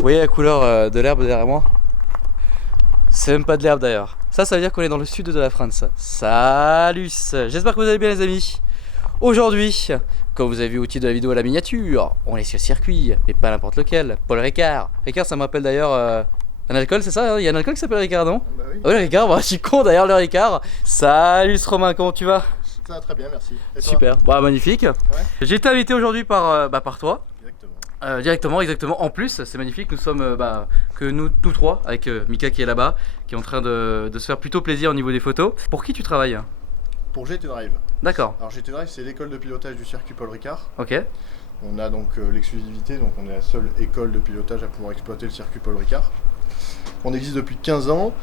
Vous voyez la couleur de l'herbe derrière moi? C'est même pas de l'herbe d'ailleurs. Ça veut dire qu'on est dans le sud de la France. Salut! J'espère que vous allez bien les amis. Aujourd'hui, comme vous avez vu au titre de la vidéo à la miniature, on est sur le circuit, mais pas n'importe lequel. Paul Ricard. Ricard, ça me rappelle d'ailleurs un alcool, c'est ça? Il y a un alcool qui s'appelle Ricard, non? Bah oui. Oh le Ricard, bah, je suis con d'ailleurs le Ricard. Salut Romain, comment tu vas? Ça va très bien, merci. Et toi? Super, bah magnifique. Ouais. J'ai été invité aujourd'hui par toi. Exactement. Directement, exactement. En plus, c'est magnifique. Nous sommes que nous trois, avec Mika qui est là-bas, qui est en train de se faire plutôt plaisir au niveau des photos. Pour qui tu travailles? Pour GT Drive. D'accord. Alors GT Drive, c'est l'école de pilotage du circuit Paul Ricard. Ok. On a donc l'exclusivité, donc on est la seule école de pilotage à pouvoir exploiter le circuit Paul Ricard. On existe depuis 15 ans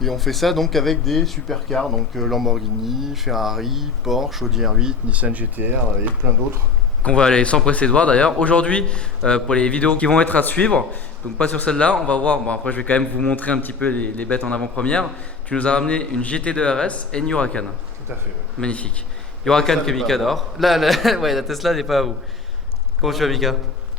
et on fait ça donc avec des supercars, donc Lamborghini, Ferrari, Porsche, Audi R8, Nissan GT-R et plein d'autres. Qu'on va aller s'empresser de voir d'ailleurs. Aujourd'hui, pour les vidéos qui vont être à suivre, donc pas sur celle-là, on va voir. Bon, après, je vais quand même vous montrer un petit peu les bêtes en avant-première. Tu nous as ramené une GT2 RS et une Huracan. Tout à fait. Ouais. Magnifique. Huracan que Mika adore. Là, ouais, la Tesla n'est pas à vous. Comment tu vas, Mika?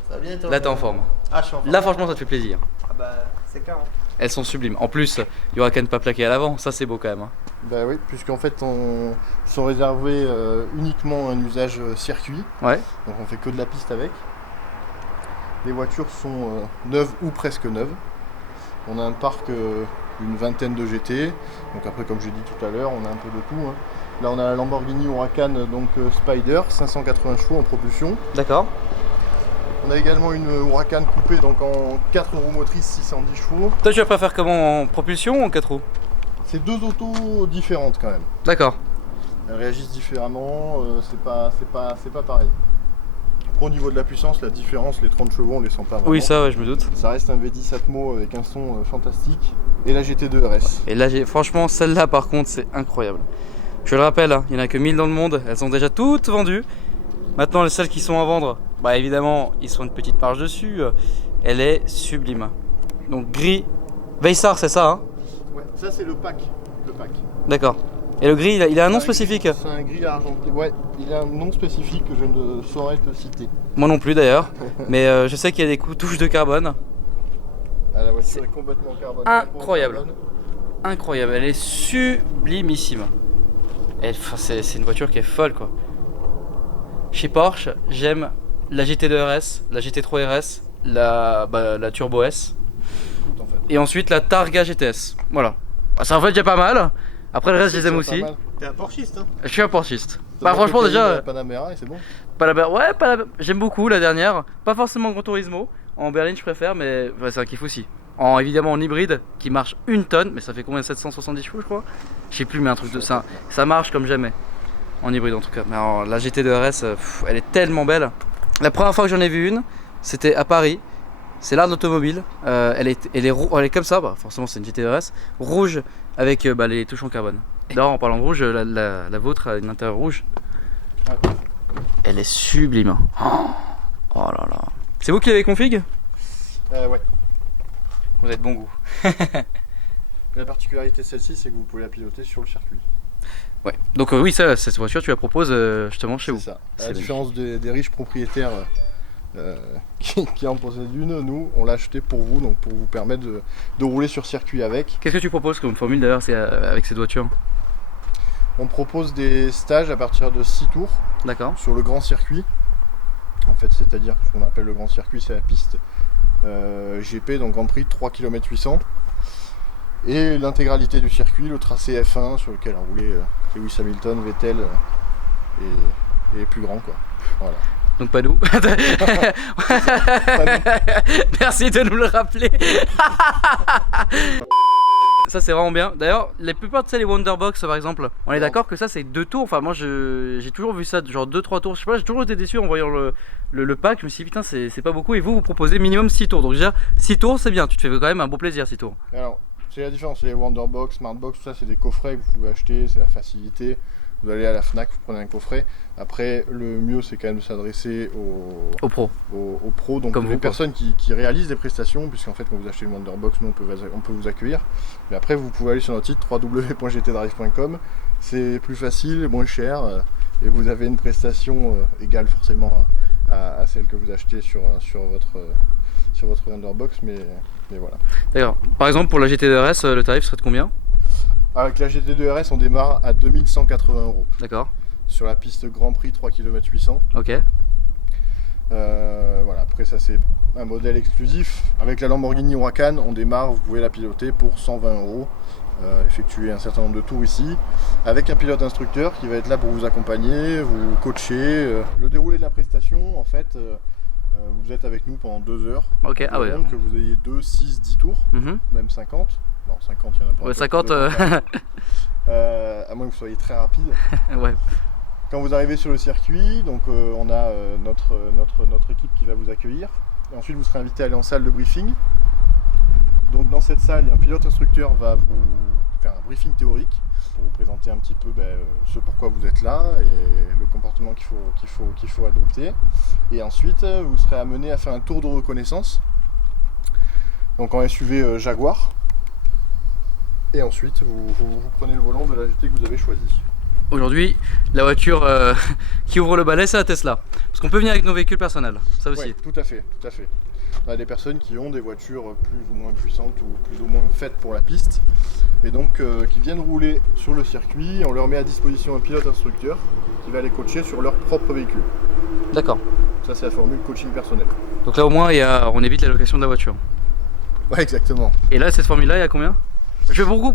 Ça va bien toi? Là, t'es en forme. Ah, je suis en forme. Là, franchement, ça te fait plaisir. Ah bah, c'est clair. Hein. Elles sont sublimes. En plus, Huracan pas plaqué à l'avant, ça c'est beau quand même. Hein. Bah oui, puisqu'en fait on sont réservés uniquement à un usage circuit. Ouais. Donc on fait que de la piste avec. Les voitures sont neuves ou presque neuves. On a un parc d'une vingtaine de GT. Donc après, comme j'ai dit tout à l'heure, on a un peu de tout. Hein. Là on a la Lamborghini Huracan donc Spider, 580 chevaux en propulsion. D'accord. On a également une Huracan coupée donc en 4 roues motrices, 610 chevaux. Toi, tu vas pas faire comment, en propulsion ou en 4 roues? C'est deux autos différentes quand même. D'accord. Elles réagissent différemment, c'est pas pareil. Après, au niveau de la puissance, la différence, les 30 chevaux, on les sent pas vraiment. Oui, ça, ouais, je me doute. Ça reste un V10 Atmo avec un son fantastique. Et la GT2 RS. Et là, franchement, celle-là, par contre, c'est incroyable. Je le rappelle, hein, il n'y en a que 1000 dans le monde. Elles sont déjà toutes vendues. Maintenant, les celles qui sont à vendre, bah évidemment, ils sont une petite marge dessus. Elle est sublime. Donc gris. Veissar, c'est ça, hein? Ouais, ça c'est le pack. D'accord. Et le gris, il a un nom spécifique? C'est un gris argenté. Ouais, il a un nom spécifique que je ne saurais te citer. Moi non plus d'ailleurs. Mais je sais qu'il y a des touches de carbone. Ah, la voiture est complètement carbone. Incroyable. Incroyable, elle est sublimissime. C'est une voiture qui est folle quoi. Chez Porsche, j'aime la GT2 RS, la GT3 RS, la Turbo S. Tout en fait. Et ensuite la Targa GTS. Voilà. Ça en fait déjà pas mal. Après le reste, je les aime aussi. T'es un porschiste, hein? Je suis un porschiste. Bah franchement déjà. Panamera et c'est bon. Ouais, j'aime beaucoup la dernière. Pas forcément Gran Turismo. En berline je préfère, mais ouais, c'est un kiff aussi. Évidemment en hybride qui marche 1 tonne, mais ça fait combien? 770 chevaux je crois. Je sais plus, mais un truc de ça. Ça marche comme jamais. En hybride en tout cas. Mais alors, la GT2 RS, elle est tellement belle. La première fois que j'en ai vu une, c'était à Paris. C'est l'art de l'automobile. Elle est comme ça, bah, forcément c'est une GT2 RS. Rouge avec les touches en carbone. D'ailleurs en parlant de rouge, la vôtre a une intérieur rouge. Ouais. Elle est sublime. Oh là là. C'est vous qui l'avez config? Ouais. Vous êtes bon goût. La particularité de celle-ci, c'est que vous pouvez la piloter sur le circuit. Ouais. Donc oui, cette voiture, tu la proposes justement chez vous. C'est ça. À la différence des riches propriétaires qui en possèdent une, nous, on l'a acheté pour vous, donc pour vous permettre de rouler sur circuit avec. Qu'est-ce que tu proposes comme formule d'ailleurs avec cette voiture? On propose des stages à partir de 6 tours. D'accord. Sur le grand circuit. En fait, c'est-à-dire ce qu'on appelle le grand circuit, c'est la piste GP, donc Grand Prix 3 km 800. Et l'intégralité du circuit, le tracé F1 sur lequel a roulé Lewis Hamilton, Vettel et les plus grands quoi. Voilà. Donc pas nous. Merci de nous le rappeler. Ça c'est vraiment bien. D'ailleurs, la plupart de les Wonderbox par exemple, on est d'accord que ça c'est 2 tours. Enfin moi j'ai toujours vu ça genre 2-3 tours. Je sais pas, j'ai toujours été déçu en voyant le pack. Je me suis dit putain c'est pas beaucoup. Et vous proposez minimum 6 tours. Donc déjà 6 tours c'est bien. Tu te fais quand même un beau plaisir 6 tours. Alors c'est la différence. Les Wonderbox, Smartbox, tout ça c'est des coffrets que vous pouvez acheter. C'est la facilité. Vous allez à la Fnac, vous prenez un coffret. Après, le mieux, c'est quand même de s'adresser aux pros, donc comme les personnes qui réalisent des prestations, puisqu'en fait, quand vous achetez une Wonderbox, nous, on peut vous accueillir. Mais après, vous pouvez aller sur notre site www.gtdrive.com. C'est plus facile, moins cher, et vous avez une prestation égale forcément à celle que vous achetez sur sur votre Wonderbox, mais voilà. D'accord. Par exemple, pour la GT2 RS, le tarif serait de combien? Avec la GT2 RS, on démarre à 2180 €. D'accord. Sur la piste Grand Prix 3 km 800. Ok. Voilà, après ça c'est un modèle exclusif. Avec la Lamborghini Huracan, on démarre, vous pouvez la piloter pour 120 €. Effectuer un certain nombre de tours ici, avec un pilote instructeur qui va être là pour vous accompagner, vous coacher. Le déroulé de la prestation, en fait, vous êtes avec nous pendant 2 heures. Ok, ah ouais. Que vous ayez 2, 6, 10 tours, même 50. Non, 50, il y en a pas. Ouais, 50. À moins que vous soyez très rapide. Ouais. Quand vous arrivez sur le circuit, donc on a notre équipe qui va vous accueillir. Et ensuite, vous serez invité à aller en salle de briefing. Donc dans cette salle, un pilote instructeur va vous faire un briefing théorique pour vous présenter un petit peu ce pourquoi vous êtes là et le comportement qu'il faut adopter. Et ensuite, vous serez amené à faire un tour de reconnaissance, donc en SUV Jaguar. Et ensuite, vous prenez le volant de la GT que vous avez choisi. Aujourd'hui, la voiture qui ouvre le balai, c'est la Tesla. Parce qu'on peut venir avec nos véhicules personnels, ça aussi. Oui, tout à fait, tout à fait. On a des personnes qui ont des voitures plus ou moins puissantes ou plus ou moins faites pour la piste et donc qui viennent rouler sur le circuit. On leur met à disposition un pilote instructeur qui va les coacher sur leur propre véhicule. D'accord. Ça c'est la formule coaching personnel. Donc là au moins on évite la location de la voiture. Ouais, exactement. Et là cette formule là, il y a combien? Je vais beaucoup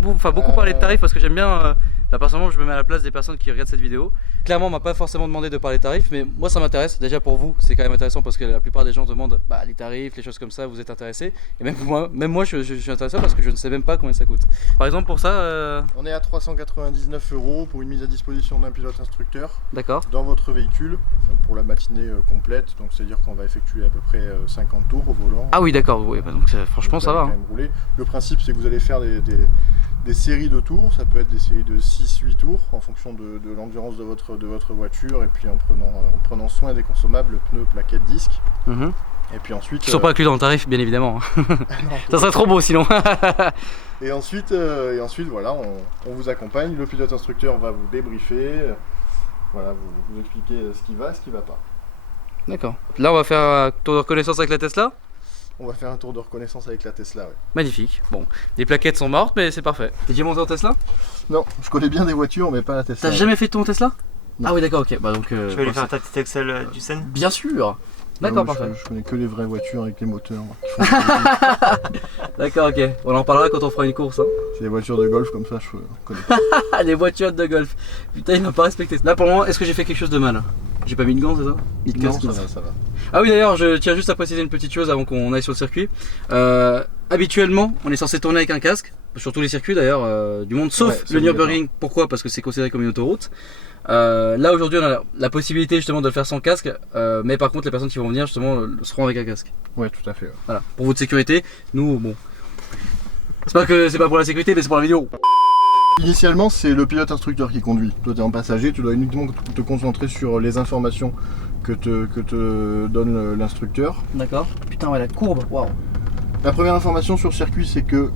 parler de tarifs parce que j'aime bien, là personnellement je me mets à la place des personnes qui regardent cette vidéo. Clairement on m'a pas forcément demandé de parler de tarifs, mais moi ça m'intéresse. Déjà pour vous c'est quand même intéressant parce que la plupart des gens demandent les tarifs, les choses comme ça, vous êtes intéressés. Et même moi je suis intéressé parce que je ne sais même pas combien ça coûte. Par exemple pour ça... On est à 399 € pour une mise à disposition d'un pilote instructeur. D'accord. Dans votre véhicule pour la matinée complète, donc c'est à dire qu'on va effectuer à peu près 50 tours au volant. Ah oui d'accord, oui, donc franchement ça va. Quand même rouler. Le principe c'est que vous allez faire des séries de tours, ça peut être des séries de 6-8 tours en fonction de l'endurance de votre voiture et puis en prenant soin des consommables, pneus, plaquettes, disques. Et puis ensuite... Qui sont pas inclus dans le tarif bien évidemment. Ça serait trop beau sinon. et ensuite voilà, on vous accompagne, le pilote instructeur va vous débriefer, voilà, vous expliquer ce qui va pas. D'accord. Là on va faire un tour de reconnaissance avec la Tesla. On va faire un tour de reconnaissance avec la Tesla, ouais. Magnifique. Bon, les plaquettes sont mortes, mais c'est parfait. T'es déjà monté en Tesla? Non, je connais bien des voitures, mais pas la Tesla. T'as jamais fait ton Tesla? Non. Ah oui, d'accord, ok. Bah donc. Tu vas lui faire ta petite Excel du Sen? Bien sûr. D'accord, parfait. Je connais que les vraies voitures avec les moteurs. D'accord, ok. On en parlera quand on fera une course. Hein. C'est des voitures de golf comme ça, je connais. Les voitures de golf. Putain, il m'a pas respecté. Là pour le moment, est-ce que j'ai fait quelque chose de mal? J'ai pas mis de gants, c'est ça? Ni de casque. Non, ça va. Ah oui, d'ailleurs, je tiens juste à préciser une petite chose avant qu'on aille sur le circuit. Habituellement, on est censé tourner avec un casque, sur tous les circuits d'ailleurs du monde, sauf le Nürburgring. Pourquoi? Parce que c'est considéré comme une autoroute. Là aujourd'hui, on a la possibilité justement de le faire sans casque, mais par contre, les personnes qui vont venir justement seront avec un casque. Ouais, tout à fait. Ouais. Voilà, pour votre sécurité. Nous, bon, c'est pas pour la sécurité, mais c'est pour la vidéo. Initialement, c'est le pilote instructeur qui conduit. Toi, tu es en passager, tu dois uniquement te concentrer sur les informations que te donne l'instructeur. D'accord. Putain, ouais, la courbe, waouh. La première information sur le circuit, c'est que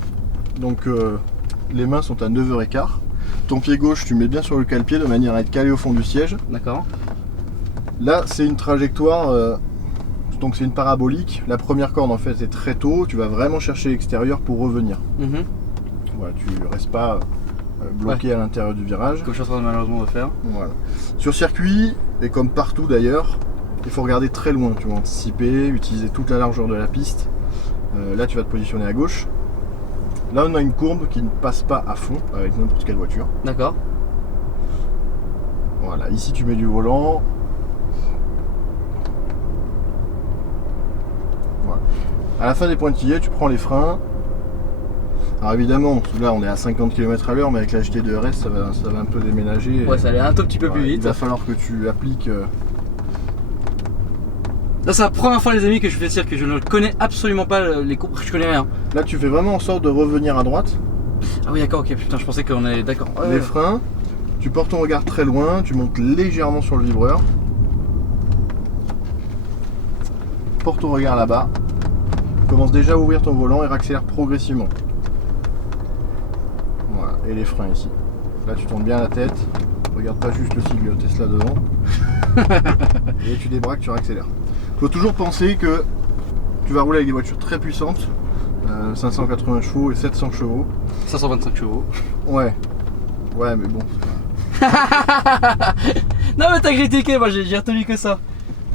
donc, les mains sont à 9h15. Ton pied gauche, tu mets bien sur le cale-pied de manière à être calé au fond du siège. D'accord. Là, c'est une trajectoire, donc c'est une parabolique. La première corde, en fait, est très tôt. Tu vas vraiment chercher l'extérieur pour revenir. Voilà, tu restes pas bloqué à l'intérieur du virage. Comme je suis en train malheureusement de faire. Voilà. Sur circuit, et comme partout d'ailleurs, il faut regarder très loin. Tu vas anticiper, utiliser toute la largeur de la piste. Là, tu vas te positionner à gauche. Là, on a une courbe qui ne passe pas à fond avec n'importe quelle voiture. D'accord. Voilà, ici tu mets du volant. Voilà. À la fin des pointillés, tu prends les freins. Alors évidemment, là on est à 50 km/h, mais avec la GT2 RS, ça va un peu déménager. Ouais, ça allait un tout petit peu plus vite. Il va falloir que tu appliques... Là, c'est la première fois, les amis, que je fais dire que je ne connais absolument pas les courbes, je connais rien. Là, tu fais vraiment en sorte de revenir à droite. Ah oui, d'accord, ok, putain, je pensais qu'on est d'accord. Les freins, tu portes ton regard très loin, tu montes légèrement sur le vibreur. Porte ton regard là-bas. Commence déjà à ouvrir ton volant et réaccélère progressivement. Voilà, et les freins ici. Là, tu tournes bien la tête. Regarde pas juste le sigle Tesla devant. Et tu débraques, tu réaccélères. Il faut toujours penser que tu vas rouler avec des voitures très puissantes, 580 chevaux et 700 chevaux. 525 chevaux. Ouais, ouais, mais bon. Non mais t'as critiqué, moi j'ai retenu que ça.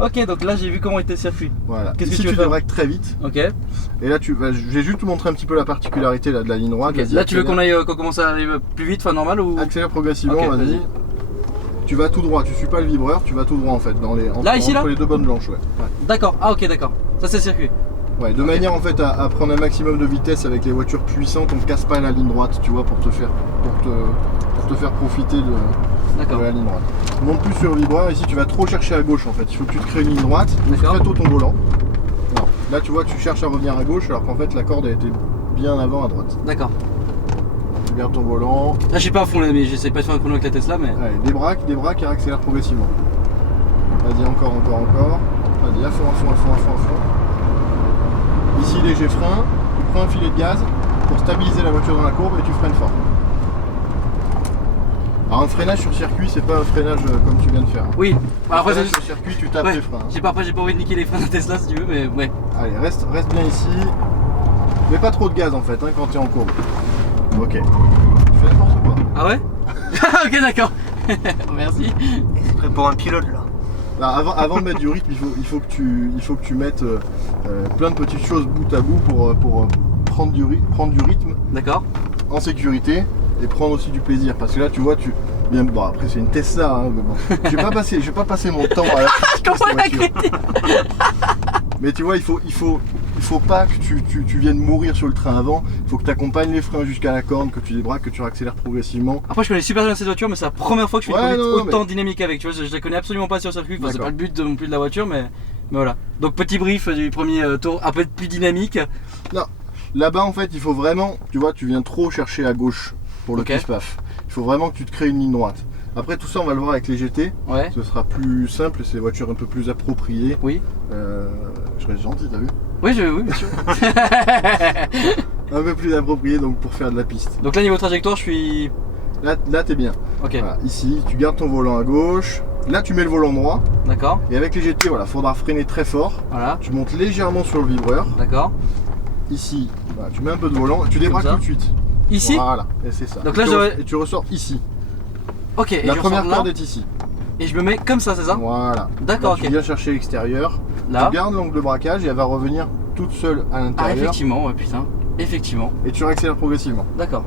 Ok, donc là j'ai vu comment était le circuit. Voilà. Qu'est-ce que Ici tu veux tu faire? débraques très vite. Ok. Et là je vais juste te montrer un petit peu la particularité là, de la ligne droite. Ok. Vas-y, Là tu veux accélère. qu'on commence à aller plus vite, enfin normal ou. Accélère progressivement, Ok, vas-y. vas-y. Tu vas tout droit, tu suis pas le vibreur, tu vas tout droit en fait, Là, ici, entre là les deux bonnes blanches, ouais. D'accord, ah ok d'accord. Ça c'est le circuit. Ouais, de manière en fait à prendre un maximum de vitesse avec les voitures puissantes, on ne casse pas la ligne droite, tu vois, pour te faire profiter de D'accord. la ligne droite. Monte plus sur le vibreur, ici tu vas trop chercher à gauche en fait, il faut que tu te crées une ligne droite, ouvre D'accord. très tôt ton volant. Non. Là tu vois, tu cherches à revenir à gauche alors qu'en fait la corde a été bien avant à droite. D'accord. Tu gardes ton volant, Là je suis pas à fond là, mais j'essaie pas de faire un chrono avec la Tesla, mais. allez, débraque et accélère progressivement. Vas-y, encore. Vas-y, à fond. Ici, léger frein, tu prends un filet de gaz pour stabiliser la voiture dans la courbe et tu freines fort. Alors un freinage sur circuit, c'est pas un freinage comme tu viens de faire. Oui. Un Après freinage c'est sur circuit, tu tapes ouais. les freins. J'ai pas envie de niquer les freins de Tesla si tu veux, mais ouais. Allez, reste bien ici. Mais pas trop de gaz en fait quand tu es en courbe. Ok. Tu fais n'importe quoi. Ah ouais. Ok d'accord. Merci. C'est prêt pour un pilote là. Alors, avant de mettre du rythme, il faut que tu mettes plein de petites choses bout à bout pour prendre du rythme D'accord. en sécurité et prendre aussi du plaisir. Parce que là, tu vois, bon, après c'est une Tesla, hein, mais bon. Je vais pas passer mon temps à la Je comprends la critique. Mais tu vois, il faut pas que tu viennes mourir sur le train avant. Il faut que tu accompagnes les freins jusqu'à la corne, que tu débraques, que tu accélères progressivement. Après je connais super bien cette voiture, mais c'est la première fois que je fais Ouais, une conduite non, autant dynamique avec. Tu vois, je la connais absolument pas sur le circuit. Enfin, c'est D'accord. pas le but non plus de la voiture, mais voilà. Donc petit brief du premier tour, un peu plus dynamique. Non, là-bas en fait, il faut vraiment, tu vois, tu viens trop chercher à gauche pour le Ok. pif-paf. Il faut vraiment que tu te crées une ligne droite. Après tout ça, on va le voir avec les GT. Ouais. Ce sera plus simple, c'est des voitures un peu plus appropriées. Oui. Je reste gentil, t'as vu? Oui, bien sûr. Un peu plus approprié donc pour faire de la piste. Donc là niveau trajectoire, je suis. Là t'es bien. Ok. Voilà, ici, tu gardes ton volant à gauche. Là, tu mets le volant droit. D'accord. Et avec les GT, voilà, faudra freiner très fort. Voilà. Tu montes légèrement sur le vibreur. D'accord. Ici, voilà, tu mets un peu de volant et tu débraques ça. tout de suite. Ici. Voilà, et c'est ça. Donc Et là, tu j'aurais- et tu ressors ici. Ok. Et La je première ressors là, corde est ici. et je me mets comme ça, c'est ça? Voilà. D'accord. Là, tu Ok. viens chercher l'extérieur. Là. Tu gardes l'angle de braquage et elle va revenir toute seule à Ah l'intérieur. effectivement, ouais putain. Effectivement. Et tu réaccélères progressivement. D'accord.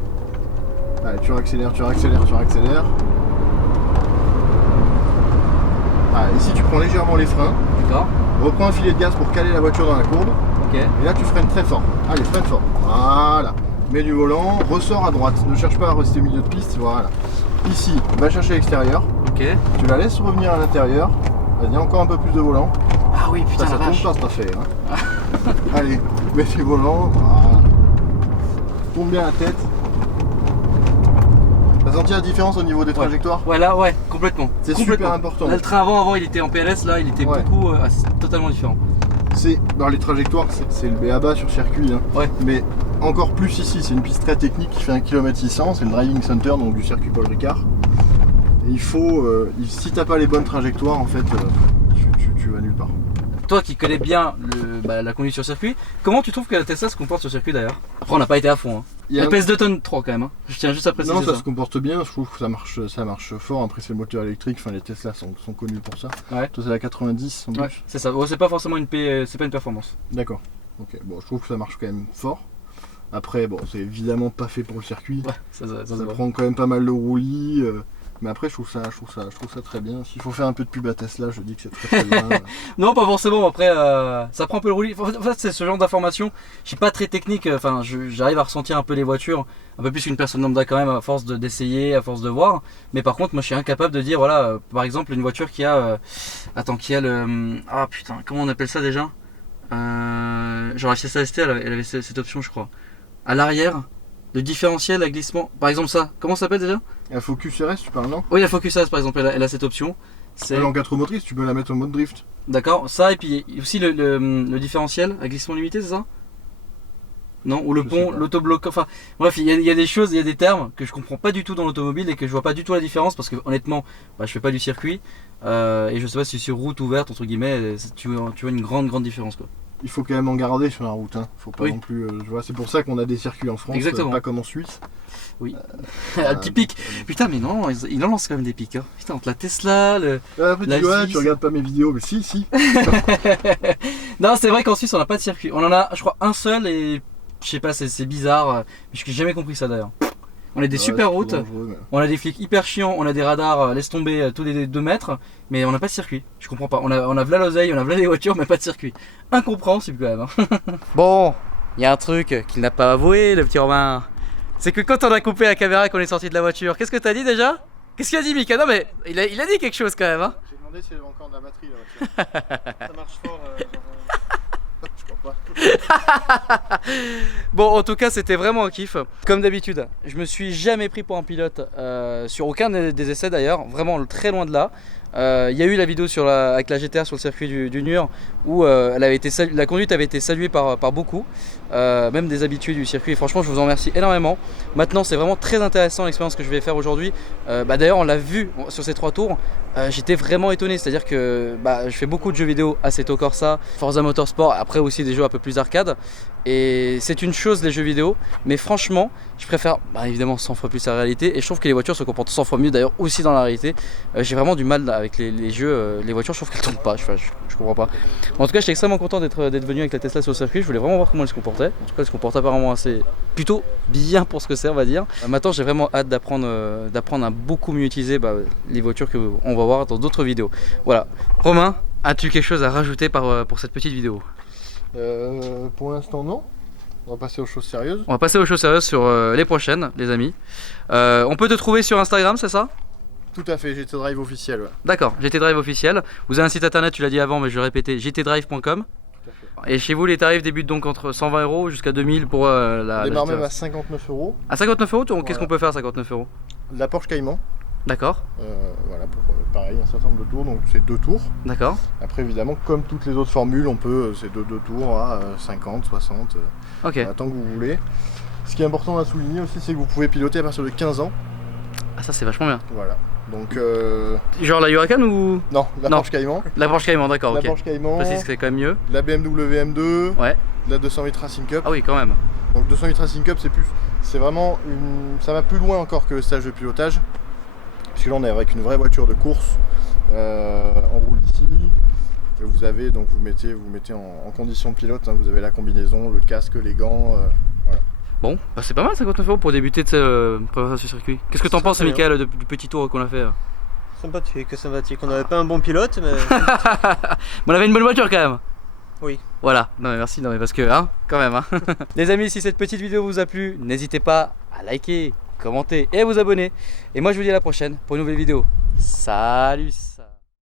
Allez, tu réaccélères. Ah, ici, tu prends légèrement les freins. D'accord. Reprends un filet de gaz pour caler la voiture dans la courbe. Ok. Et là, tu freines très fort. Allez, freine fort. Voilà. Mets du volant, ressors à droite. Ne cherche pas à rester au milieu de piste. Voilà. Ici, va chercher l'extérieur. Ok. Tu la laisses revenir à l'intérieur. Vas-y, encore un peu plus de volant. Ah oui putain Ça la tombe vache. pas, c'est pas fait. Hein. Allez, mets du volant. Voilà. Tourne bien la tête. T'as senti la différence au niveau des trajectoires? Ouais là ouais complètement. C'est Complètement. super important. Là le train avant il était en PLS, là il était Ouais. beaucoup c'est totalement différent. C'est dans les trajectoires, c'est le b.a.-ba sur circuit. Hein. Ouais. Mais encore plus ici, c'est une piste très technique qui fait 1 km 600, c'est le driving center donc du circuit Paul Ricard. Et il faut, si t'as pas les bonnes trajectoires, en fait, tu vas nulle part. Toi qui connais bien la conduite sur circuit, comment tu trouves que la Tesla se comporte sur circuit d'ailleurs? Après on n'a pas été à fond. Hein. Il y a Elle pèse 2 tonnes 3 quand même. Hein. Je tiens juste à préciser Non, ça ça. se comporte bien, je trouve que ça marche fort. Après, c'est le moteur électrique, enfin, les Tesla sont connus pour ça. Ouais. Toi, c'est la 90 sans doute. Ouais, c'est ça. Ouais, c'est pas forcément c'est pas une performance. D'accord. Ok, bon, je trouve que ça marche quand même fort. Après, bon, c'est évidemment pas fait pour le circuit. Ouais, ça se Ça voit. prend quand même pas mal de roulis. Mais après, je trouve ça très bien. S'il faut faire un peu de pub à Tesla, je dis que c'est très bien. Non, pas forcément. Après, ça prend un peu le roulis. En fait, c'est ce genre d'information. Je suis pas très technique. Enfin, j'arrive à ressentir un peu les voitures, un peu plus qu'une personne lambda quand même, à force d'essayer, à force de voir. Mais par contre, moi, je suis incapable de dire, voilà, par exemple, une voiture qui a, qui a le, ah putain, comment on appelle ça déjà? Genre la Fiesta ST, elle avait cette option, je crois. À l'arrière, le différentiel à glissement. Par exemple, ça. Comment ça s'appelle déjà? Un Focus RS, tu parles, non? Oui, la Focus S, par exemple, elle a cette option. C'est En 4 motrices, tu peux la mettre en mode drift. d'accord, ça et puis aussi le différentiel à glissement limité, c'est ça? Non, ou le Je sais pont, pas. l'autobloc, enfin bref, il y a des choses, il y a des termes que je comprends pas du tout dans l'automobile et que je vois pas du tout la différence parce que honnêtement, je fais pas du circuit et je sais pas si sur route ouverte entre guillemets, tu vois une grande différence quoi. il faut quand même en garder sur la route. Hein. Faut pas Oui. non plus. Tu vois, c'est pour ça qu'on a des circuits en France, Exactement. pas comme en Suisse. Oui. Un petit pic. Putain, mais non, il en lance quand même des pics. Hein. Putain, entre la Tesla, le. Après, tu La dis, ouais, Suisse. tu regardes pas mes vidéos, mais si. Non, c'est vrai qu'en Suisse, on n'a pas de circuit. On en a, je crois, un seul et je sais pas, c'est bizarre. Je n'ai jamais compris ça d'ailleurs. On a des Ouais, super c'est trop routes, dangereux, mais- on a des flics hyper chiants, on a des radars, laisse tomber tous les 2 mètres, mais on n'a pas de circuit. Je comprends pas. On a v'là l'oseille, on a v'là les voitures, mais pas de circuit. Incompréhensible quand même. Hein. Bon, il y a un truc qu'il n'a pas avoué, le petit Romain. C'est que quand on a coupé la caméra et qu'on est sorti de la voiture, qu'est-ce que t'as dit déjà? Qu'est-ce qu'il a dit, Mika? Non, mais il a dit quelque chose quand même. Hein. J'ai demandé s'il y avait encore de la batterie là. Ça marche fort. Je crois pas. Bon, en tout cas, c'était vraiment un kiff. Comme d'habitude, je me suis jamais pris pour un pilote sur aucun des essais d'ailleurs, vraiment très loin de là. Il y a eu la vidéo avec la GTR sur le circuit du Nur où la conduite avait été saluée par beaucoup, même des habitués du circuit. Et franchement, je vous en remercie énormément. Maintenant, c'est vraiment très intéressant l'expérience que je vais faire aujourd'hui. D'ailleurs, on l'a vu sur ces 3 tours. J'étais vraiment étonné, c'est-à-dire que je fais beaucoup de jeux vidéo, Assetto Corsa, Forza Motorsport, après aussi des jeux un peu plus arcade. Et c'est une chose les jeux vidéo, mais franchement, je préfère évidemment 100 fois plus la réalité. Et je trouve que les voitures se comportent 100 fois mieux d'ailleurs aussi dans la réalité. J'ai vraiment du mal là, avec les jeux, les voitures, je trouve qu'elles tournent pas, je comprends pas. En tout cas, j'étais extrêmement content d'être venu avec la Tesla sur le circuit. Je voulais vraiment voir comment elle se comportait. En tout cas, elle se comporte apparemment plutôt bien pour ce que c'est, on va dire. Maintenant, j'ai vraiment hâte d'apprendre à beaucoup mieux utiliser les voitures qu'on va voir dans d'autres vidéos. Voilà. Romain, as-tu quelque chose à rajouter pour cette petite vidéo? Pour l'instant, non. On va passer aux choses sérieuses. On va passer aux choses sérieuses sur les prochaines, les amis. On peut te trouver sur Instagram, c'est ça? Tout à fait, GT Drive officiel. Ouais. D'accord, GT Drive officiel. Vous avez un site internet, tu l'as dit avant, mais je vais répéter, gtdrive.com. Tout à fait. Et chez vous, les tarifs débutent donc entre 120 € jusqu'à 2000 pour la. On démarre GT. même à 59 €. À 59 €, qu'est-ce Voilà. qu'on peut faire à 59 €? La Porsche Cayman. D'accord, Voilà, pour pareil, un certain nombre de tours, donc c'est 2 tours. d'accord. Après, évidemment, comme toutes les autres formules, on peut, c'est de 2 tours à 50, 60, Ok. voilà, tant que vous voulez. Ce qui est important à souligner aussi, c'est que vous pouvez piloter à partir de 15 ans. Ah, ça c'est vachement bien. Voilà. Donc, Genre la Huracan ou non, la Non. Porsche Cayman. la Porsche Cayman? D'accord, La ok. Porsche Cayman, Précise que c'est quand même mieux. la BMW M2, Ouais. la 208 Racing Cup. Ah oui, quand même. Donc 208 Racing Cup, c'est vraiment ça va plus loin encore que le stage de pilotage, puisque là on est avec une vraie voiture de course. On roule ici. Et vous avez donc vous mettez en condition pilote. Hein, vous avez la combinaison, le casque, les gants. Voilà. Bon, c'est pas mal 59 € pour débuter de cette préparation sur circuit. Qu'est-ce que t'en C'est penses, très bien. Mickaël, du petit tour qu'on a fait? Sympathique, sympathique. On n'avait pas un bon pilote, mais On avait une bonne voiture quand même. oui. Voilà, non mais merci, non mais parce que, hein, quand même. Hein. Les amis, si cette petite vidéo vous a plu, n'hésitez pas à liker, commenter et à vous abonner. Et moi je vous dis à la prochaine pour une nouvelle vidéo. Salut!